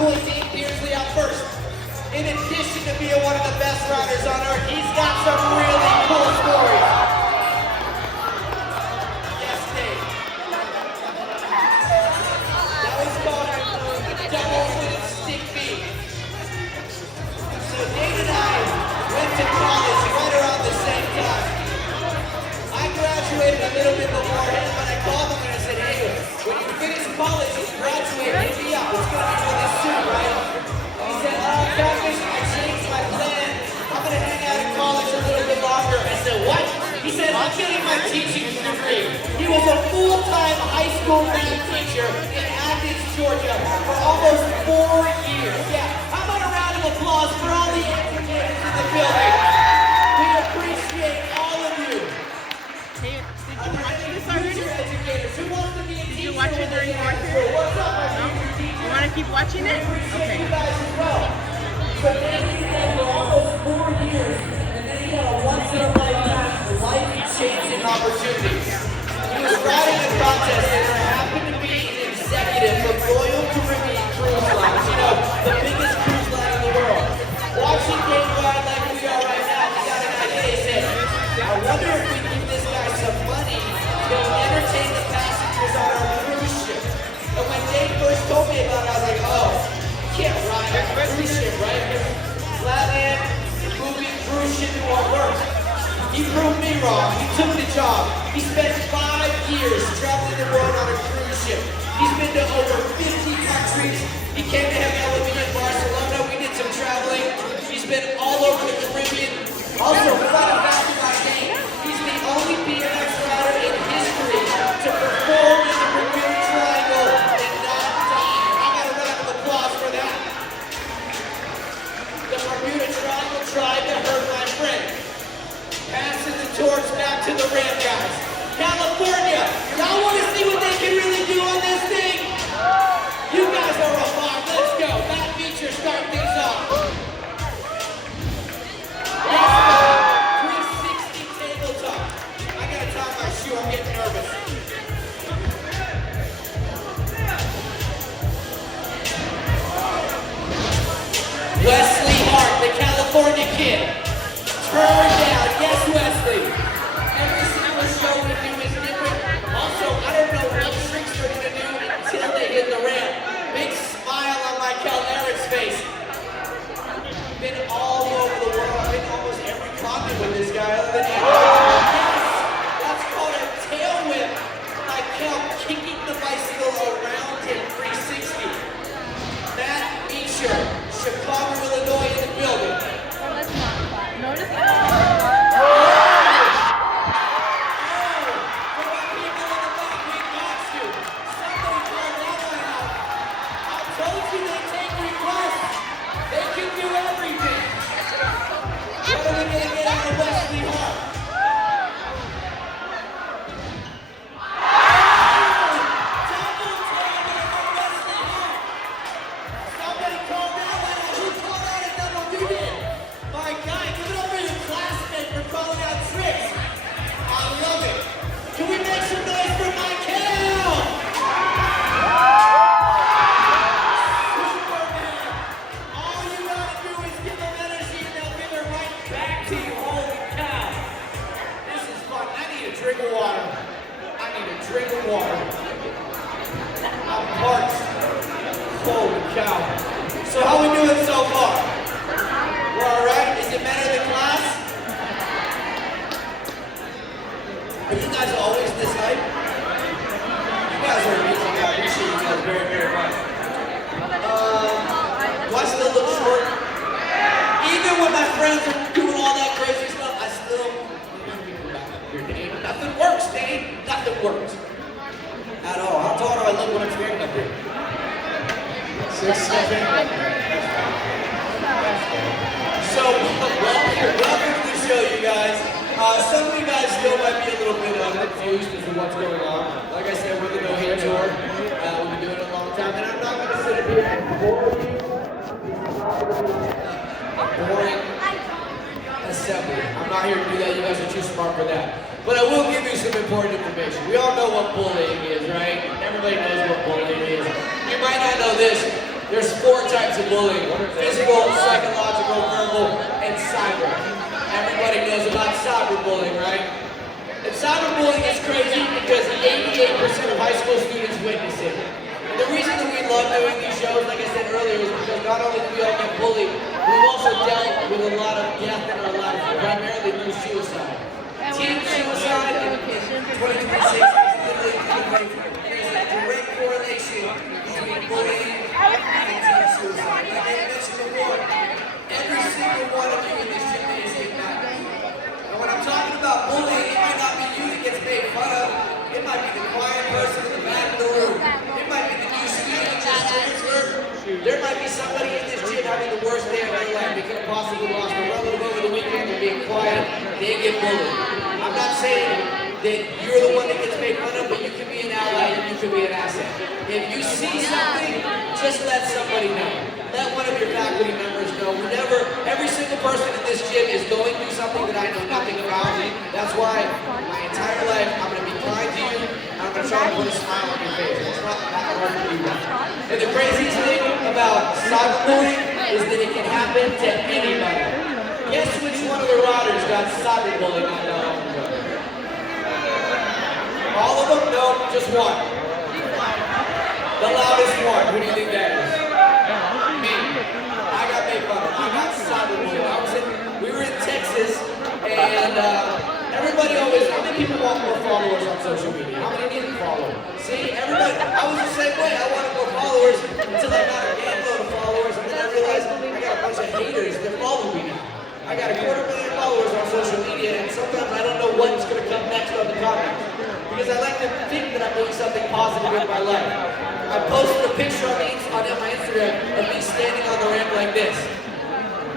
boy Dave Beardsley out first. In addition to being one of the best riders on earth, he's got some really cool stories. Yes, Dave. That was called double wooden stick beat. So Dave and I went to college right around the same time. I graduated a little bit before him, but I called him and I said, hey, when you finish college and graduate, hit me up. It's going to be really soon, right? He said, Catfish, I changed my plan. I'm going to hang out in college a little bit longer. I said, what? He said, I'm getting my teaching degree. He was a full-time high school math teacher in Athens, Georgia for almost 4 years. Yeah, how about a round of applause for all the educators in the building? We appreciate all of you. Hey, did you watch this already? Educators, who wants to be a teacher? Did you watch it during quarter? What's up, my future teachers? You want to keep watching it? Okay. You guys as well. So then he said for almost 4 years, and then he had a once-in-a-lifetime life-changing opportunity. He was riding a contest, and there happened to be an executive from Royal Caribbean Cruise Lines, you know, the biggest cruise line in the world. Watching Dave ride like we are right now, he got an idea. He said, I wonder if we give this guy some money, he'll entertain the passengers on our cruise ship. And when Dave first told me about it, I was like, oh, you can't ride a cruise ship, right? Flatland, moving cruise ship won't work. He proved me wrong. He took the job. He spent 5 years traveling the world on a cruise ship. He's been to over 50 countries. He came to hang out with me in Barcelona. We did some traveling. He's been all over the Caribbean. Also, fun fact about Dave, he's the only BMX rider in history to perform in the Bermuda Triangle and not die. I got a round of applause for that. The Bermuda Triangle tried to hurt my friend. Passing the torch back to the ramp guys. California, y'all want to see what they can really do on this thing? You guys are a bomb. Let's go. Matt Beecher, start things off. Yes, 360 tabletop. I gotta tie my shoe. I'm getting nervous. Wesley Hart, the California kid. Turn down. Yes, Wesley. Every single show we do is different. Also, I don't know what tricks they're going to do until they hit the ramp. Big smile on Michael Eric's face. Been all over the world. I've been almost every continent with this guy other than yes, that's called a tail whip. Michael kicking the bicycle around in 360. Matt Beecher, Chicago, Illinois in the building. Notice Holy cow. So how we doing so far? We're alright? Is it better than class? Are you guys always this hype? You guys are amazing. I appreciate you guys very, very much. Do I still look short? Even when my friends are doing all that crazy stuff, I still your Dave. Nothing works, Dave. Nothing works. At all. How tall do I look when I'm standing up here? 6'7". So, welcome to the show, you guys. Some of you guys still might be a little bit confused as to what's going on. Like I said, we're the Nohatetour. We've been doing it a long time, and I'm not going to sit up here and bore you. A boring assembly. I'm not here to do that. You guys are too smart for that. But I will give you some important information. We all know what bullying is, right? Everybody knows what bullying is. You might not know this. There's 4 types of bullying: physical, psychological, verbal, and cyber. Everybody knows about cyberbullying, right? And cyberbullying is crazy because 88% of high school students witness it. And the reason that we love doing these shows, like I said earlier, is because not only do we all get bullied, we've also dealt with a lot of death in our life, primarily through suicide. Teen suicide in 2026 is literally there's a direct correlation between bullying and teen suicide. Like I mentioned before, every single one of you in this gymnasium matters. And when I'm talking about bullying, it might not be you that gets made fun of. It might be the quiet person in the back of the room. It might be the new student who just transferred. There might be somebody in this gym having the worst day of their life. They could have possibly lost a relative over the weekend and being quiet. They get bullied. I'm not saying that you're the one that gets made fun of, but you can be an ally and you can be an asset. If you see something, just let somebody know. Let one of your faculty members know. Every single person in this gym is going through something that I know nothing about. That's why my entire life I'm going to be kind to you, and I'm going to try to put a smile on your face. It's not that hard to do that. And the craziest thing about cyberbullying is that it can happen to anybody. Guess which one of the riders got cyberbullied not that long ago? All of them? No, just one. The loudest one. Who do you think that is? Me. I got made fun of. I got cyberbullied. We were in Texas, and everybody always, how many people want more followers on social media? How many need to follow? See, everybody, I was the same way. I wanted more followers until I got a handload of followers, and then I realized I got a bunch of haters that follow me now. I got 250,000 followers on social media, and sometimes I don't know what's going to come next on the comments. Because I like to think that I'm doing something positive in my life. I posted a picture on my Instagram of me standing on the ramp like this.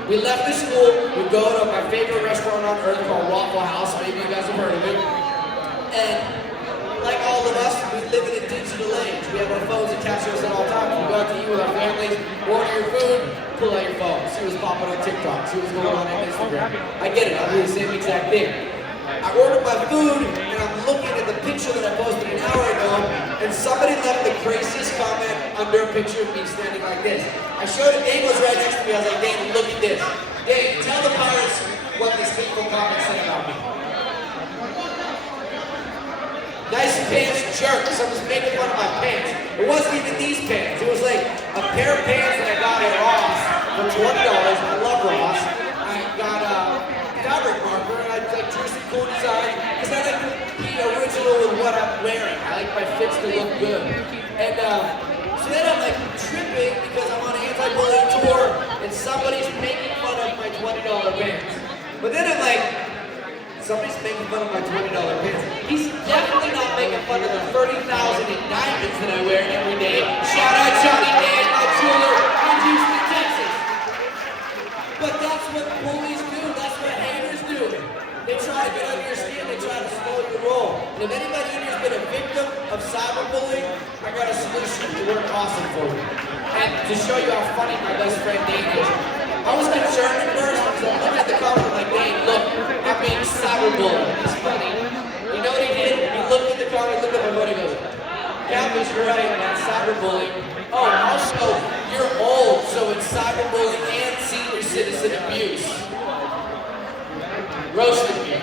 We left the school, we go to my favorite restaurant on earth called Waffle House. Maybe you guys have heard of it. And like all of us, we live in a digital age. We have our phones attached to us at all times. We go out to eat with our families, order your food, pull out your phone, see what's popping on TikTok, see what's going on Instagram. I get it, I do the same exact thing. I ordered my food, and I'm looking at the picture that I posted an hour ago, and somebody left the craziest comment under a picture of me standing like this. I showed it, Dave was right next to me, I was like, Dave, look at this. Dave, tell the Pirates what this hateful comment said about me. Nice pants jerk, someone's making fun of my pants. It wasn't even these pants, it was like a pair of pants that I got at Ross for $20, I love Ross. I got a fabric marker, and I drew some cool designs, because I like to be original with what I'm wearing. I like my fits to look good. And so then I'm like tripping because I'm on an anti-bullying tour, and somebody's making fun of my $20 pants. But then I'm like, somebody's making fun of my $20 pants. He's definitely not making fun of the 30,000 in diamonds that I wear every day. Shout out Johnny Dan, my jeweler in Houston, Texas. But that's what bullies do. That's what haters do. They try to get under your skin. They try to slow your roll. And if anybody in here has been a victim of cyberbullying, I got a solution to work awesome for you. And to show you how funny my best friend Dane is. I was concerned at first because I'm looking at the comment like, Dane, look, I'm being cyberbullied. It's funny. You know what he did? He looked at the comment, looked at my buddy, and goes, Campus, you're right, man, cyberbullying. Oh, also, you're old, so it's cyberbullying and senior citizen abuse. Roasted me.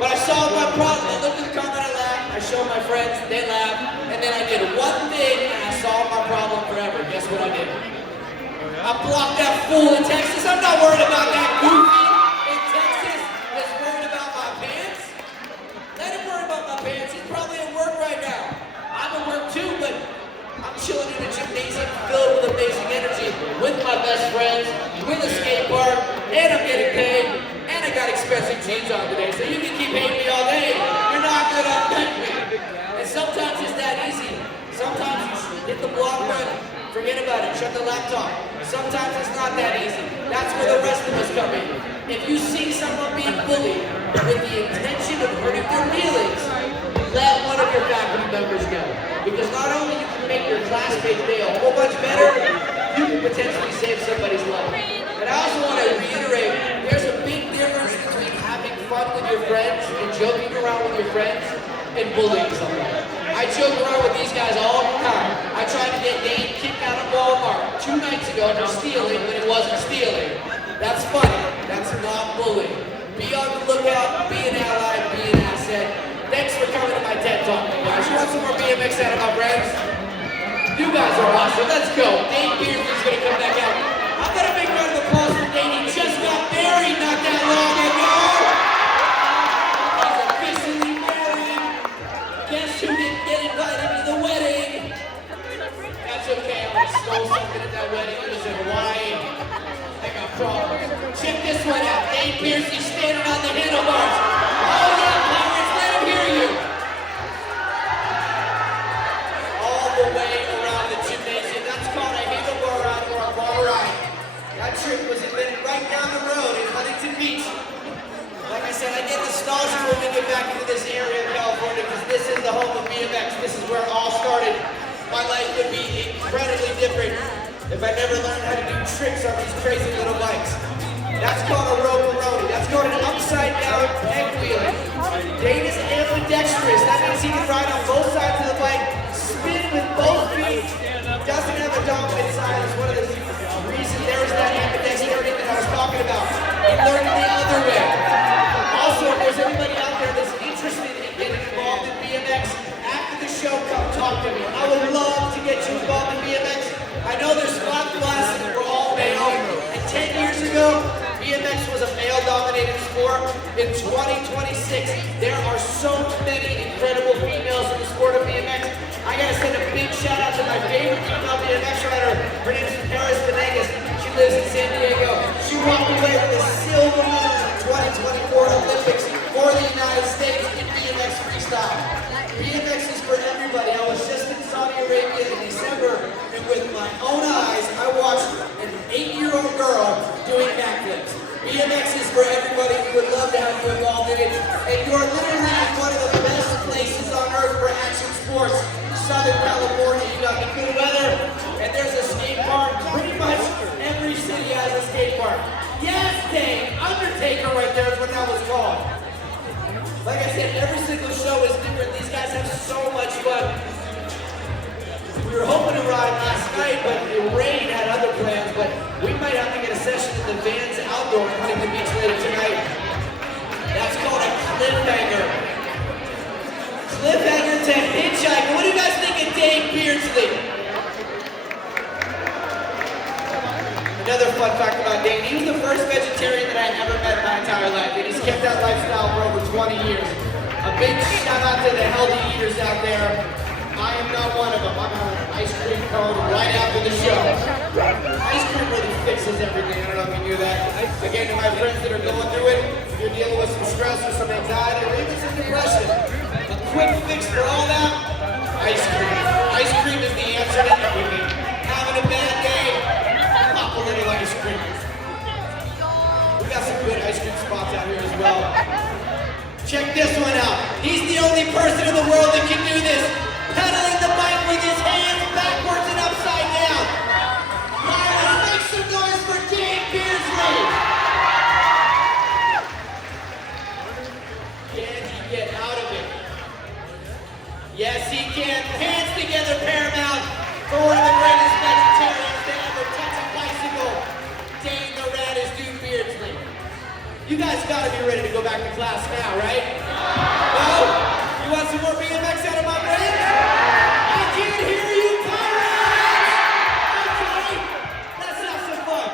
But I solved my problem. I looked at the comment, I laughed. I showed my friends, they laughed. And then I did one thing, and I solved my problem forever. Guess what I did? I blocked that fool in Texas. I'm not worried about that goofy in Texas that's worried about my pants. Let him worry about my pants. He's probably at work right now. I'm at work too, but I'm chilling in a gymnasium filled with amazing energy with my best friends, with a skate park, and I'm getting paid, and I got expensive jeans on today. So you can keep hating me all day. You're not gonna affect me. And sometimes it's that easy. Sometimes you hit the block button, forget about it, shut the laptop. Sometimes it's not that easy. That's where the rest of us come in. If you see someone being bullied with the intention of hurting their feelings, let one of your faculty members know. Because not only you can make your classmate's day a whole bunch better, you can potentially save somebody's life. And I also want to reiterate, there's a big difference between having fun with your friends and joking around with your friends and bullying someone. I joke around with these guys all the time. I tried to get Dane kicked out of Walmart 2 nights ago for stealing when it wasn't stealing. That's funny. That's not bullying. Be on the lookout, be an ally, be an asset. Thanks for coming to my TED Talk, guys. You want some more BMX out of my friends? You guys are awesome. Let's go. Dane Pearson's going to come back out. I'm going to make round of applause for Dane. He just got married not that long ago. He's officially married. Guess who didn't get invited to the wedding? That's okay. I stole something at that wedding. It was in Hawaii. I got problems. Check this one out. Dane Pearson standing on the handlebars. Oh yeah, Pirates, let him hear you. All the way around the gymnasium. That's called a handlebar ride or a bar ride. That trick was invented right down the road in Huntington Beach. Like I said, I get nostalgic when we get back into this area of California because this is the home of BMX. This is where it all started. My life would be incredibly different if I never learned how to do tricks on these crazy little bikes. That's called a rope-a-roni. That's called an upside-down peg wheeling. Dane is ambidextrous. That means he can ride on both sides of the bike, spin with both feet. Doesn't have a dominant side. It's one of the reasons there is that ambidexterity that I was talking about. He learned it the other way. Also, if there's anybody out there that's interested in getting involved in BMX, after the show, come talk to me. I would love to get you involved in BMX. I know there's flat classes for all male, and 10 years ago, BMX was a male-dominated sport. In 2026, there are so many incredible females in the sport of BMX. I gotta send a big shout out to my favorite female BMX rider. Her name is Paris Venegas. She lives in San Diego. She walked away with a silver medal in the 2024 Olympics for the United States in BMX freestyle. BMX is for everybody. I was just in Saudi Arabia in December, and with my own eyes, I watched an 8-year-old girl doing backflips. BMX is for everybody. We would love to have you involved in it. And you are literally in one of the best places on earth for action sports. Southern California, you got the good weather, and there's a skate park. Pretty much every city has a skate park. Yes, Dave, Undertaker right there is what that was called. Like I said, every single show is different. These guys have so much fun. We were hoping to ride last night, but the rain had other plans, but we might have to get a session in the Vans Outdoor in Huntington Beach later tonight. That's called a cliffhanger. Cliffhanger to hitchhiker. What do you guys think of Dane Pearson? Another fun fact about Dane, he was the first vegetarian that I ever met in my entire life, and he's kept that lifestyle for over 20 years. A big shout out to the healthy eaters out there. I am not one of them. I'm having an ice cream cone right after the show. Ice cream really fixes everything. I don't know if you knew that. Again, to my friends that are going through it, if you're dealing with some stress or some anxiety or even some depression, a quick fix for all that, ice cream. Ice cream is the answer to everything. Having a bad day, pop a little ice cream. We got some good ice cream spots out here as well. Check this one out. He's the only person in the world that can do this. Pedaling the bike with his hands backwards and upside down. Pirates, make some noise for Dane Pearson. Can he get out of it? Yes, he can. Hands together, Paramount, for one of the greatest vegetarians to ever touch a bicycle. Dane the Raddest Dude Beardsley. You guys gotta be ready to go back to class now, right? No? You want some more BMX out of my brain? I can't hear you, Pirates! Okay, let's have some fun.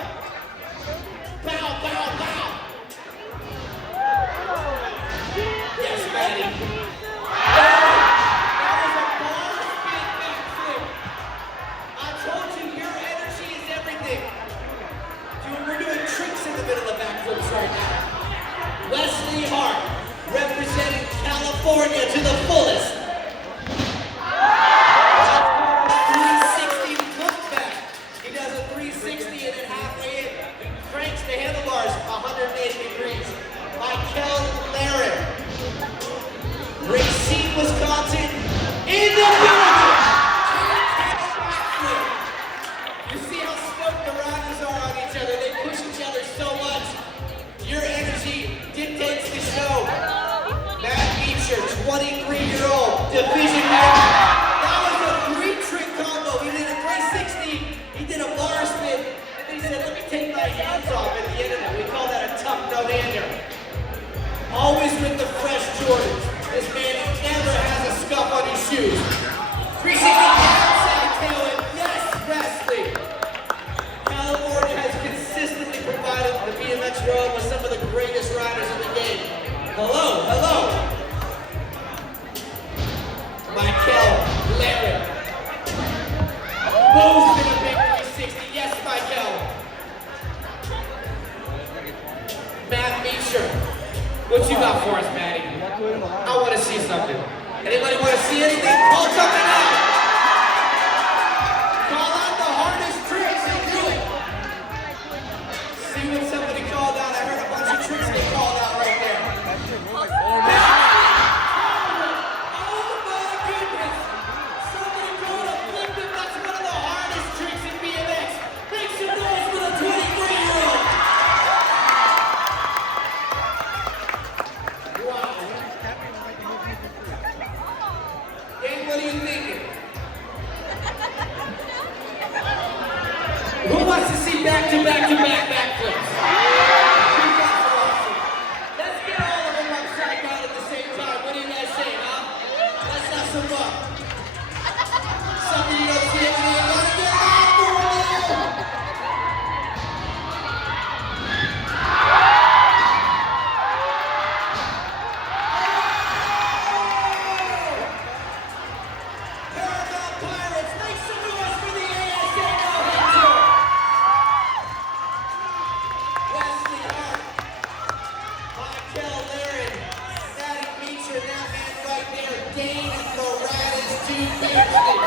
Bow, bow, bow. Yes, Maddie. That was a ball spin backflip. I told you, your energy is everything. Dude, we're doing tricks in the middle of backflips right now. Wesley Hart, representing California to the fullest. 360 look back. He does a 360 and then halfway in. Cranks the handlebars 180 degrees. Michael Laren, Racine, Wisconsin, in the building. You see how stoked the riders are on each other. They push each other so much. Your energy dictates the show. Matt Beecher, 23-year-old, Division 1 always with the fresh Jordans. This man never has a scuff on his shoes. 360 outside tail whip. Yes, wrestling. California has consistently provided the BMX world with some of the greatest riders in the game. Hello, hello. Michael Larry. Moves in a big 360. Yes, Michael. Matt Meacher. What you got for us, Matty? I want to see something. Anybody want to see anything? Call something out. Call out the hardest tricks and do it. See what somebody called out. I heard a bunch of tricks they called out right there. Oh my goodness. Somebody called a flip flip. That's one of the hardest tricks in BMX. Make some noise for the 23-year-old. What are you thinking? Who wants to see back-to-back-to-back backflips? Let's get all of them upside down at the same time. What do you guys say, huh? Let's have some fun. Something you don't see every day. Let's get out for it! Dane and Nohatetour.